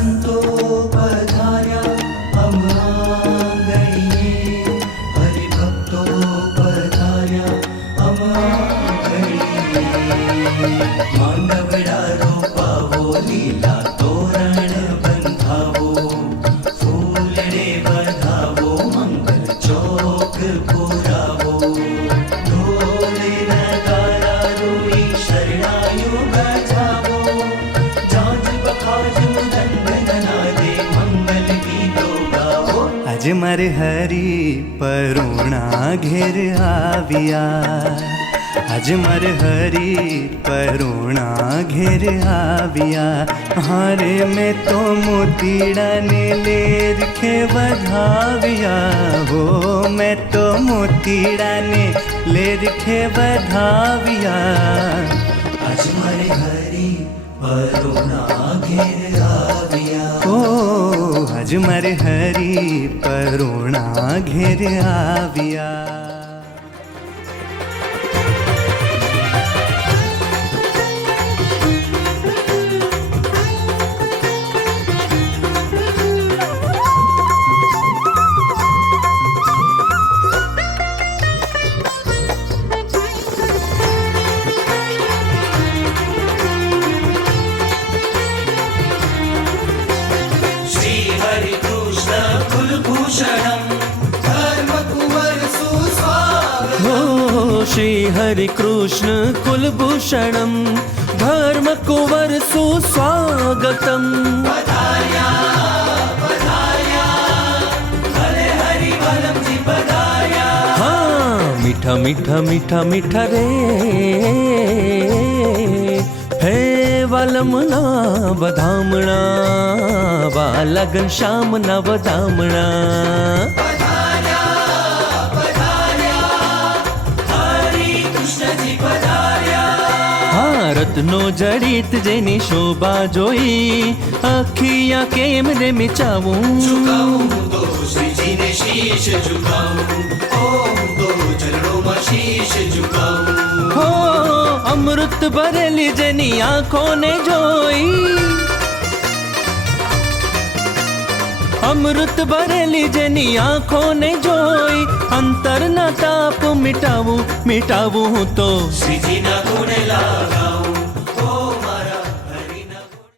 संतो पधार्या हम आंगणिये हरिभक्तो पधार्या हम आंगणिये માંડવડા રોપાવો લીલા તોરણ બંધાવો ફૂલડે વધાવો મંગલ ચોક પુરાવો ઢોલે નગારા રૂડી શરણાયું બજાવો જાજ બખાજ મૃદંગ નાદે મંગલ ગીતો ગાવો આજ મારે હરી પરુણા ઘેર આવ્યા आज मर हरी परुणा घेर आविया हारे में तो मोतीड़ा ने ले रखे बधाविया हो मैं तो मोतीड़ा ने ले रखे बधाविया आज मर हरी परुणा घेर आविया ओ आज मर हरी परुणा घेर आविया श्री हरि कृष्ण कुलभूषणं धर्म कुंवर सुस्वागतम् पधार्या पधार्या हरे हरि वलम जी पधार्या हाँ मीठा मीठा मीठा मीठा रे हे वालम ना बधामणा वाला घनश्याम ना बधामणा रत्नो जड़ित जेनी शोभा जोई अखियां केम रे मिचाऊं झुकाऊं तो श्री जी ने शीश झुकाऊं ओम तो चरणों में शीश झुकाऊं हो अमृत भरेली जेनी आंखों ने जोई अमृत भरेली जेनी आंखों ने जोई अंतर ना ताप मिटाऊं मिटाऊं तो श्री जी ना गुण लगाऊं